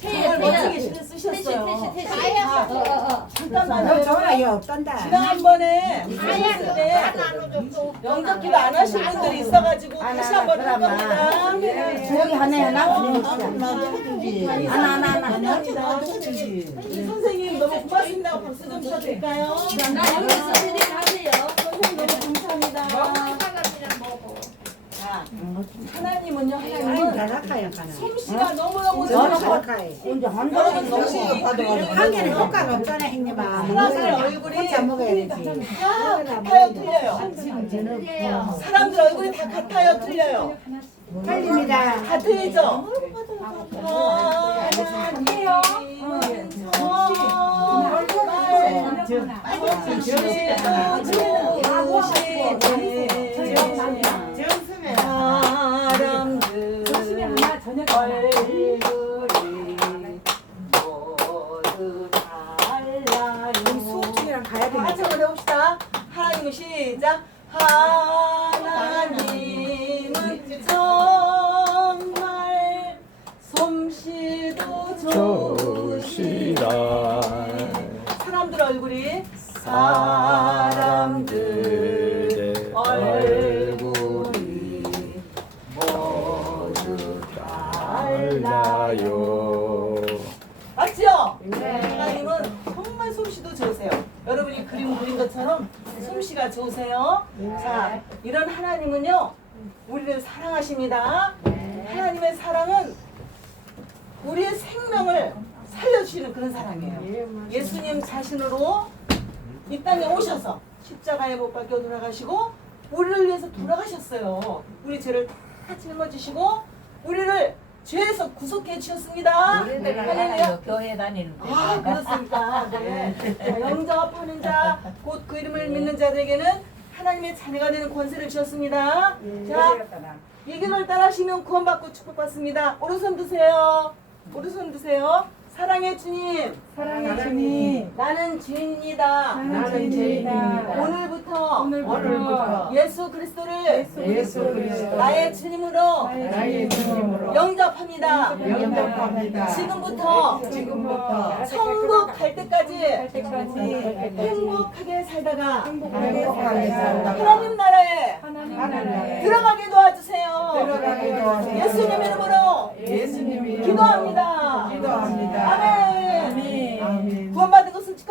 정말 멋지게 쓰셨어요. 잠깐만요. 전화요 없단다. 지난번에 하셨을 때 영접기도 안 하신 분들이 있어가지고 다시 한번 할 겁니다. 저기 하나야 나 하나 하나 하나. 감사합니다. 우리 선생님 너무 고맙습니다. 박수 좀 쳐드릴까요? 선생님 너무 감사합니다. 자, 하나님은요, 나락하여 가는. 솜씨가 너무너무 전화 좋으셔. 가까이. 이제 한 번에 솜씨 한 개는 효과가 없잖아 형님아. 사람들 얼굴이 혼자 먹어야 되지. 다 같아요, 틀려요. 사람들 얼굴이 다 같아요, 틀려요. 틀립니다. 다 틀리죠? 아, 하나님은 정말 얼굴이 모두 달라요 수업 중이랑 가야 다 같이 한번 해봅시다. 하나님은 시작. 하나님은 정말 솜씨도 좋으시다. 좋으시다 사람들 얼굴이 사람들 달라요. 맞죠? 하나님은 정말 솜씨도 좋으세요. 여러분이 그림 그린 것처럼 솜씨가 좋으세요. 자, 이런 하나님은요, 우리를 사랑하십니다. 하나님의 사랑은 우리의 생명을 살려주시는 그런 사랑이에요. 예수님 자신으로 이 땅에 오셔서 십자가에 못 박혀 돌아가시고 우리를 위해서 돌아가셨어요. 우리 죄를 다 짊어지시고 우리를 죄에서 구속해 주셨습니다. 할렐루야. 교회 다니는 아 그렇습니까? 네. 자, 영접하는 자, 곧 그 이름을 믿는 자들에게는 하나님의 자녀가 되는 권세를 주셨습니다. 자, 이 길을 따라하시면 구원받고 축복받습니다. 오른손 드세요. 오른손 드세요. 사랑의 주님, 사랑의 주님. 나는 주인이다. 나는 주인이다. 오늘부터, 오늘부터 예수 그리스도를 예수 그리스도 나의 주님으로 나의 주님으로 영접합니다. 영접합니다. 지금부터 지금부터 천국 갈 때까지 때까지 행복하게 살다가 행복하게 살다가 하나님 나라에 들어가게 도와주세요. 들어가게 도와주세요. 예수님 이름으로 예수님 이름으로 기도합니다.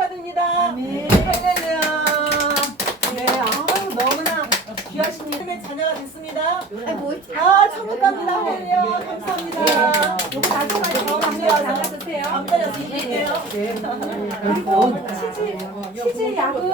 축하드립니다. 아멘. 할렐루야. 네, 아우 너무나 귀하신 이름의 자녀가 됐습니다. 아, 천국 갑니다. 할렐루야. 감사합니다. 요거 나중에 다음주에 와서 감사해서 드릴게요. 그리고 치즈 치즈 약은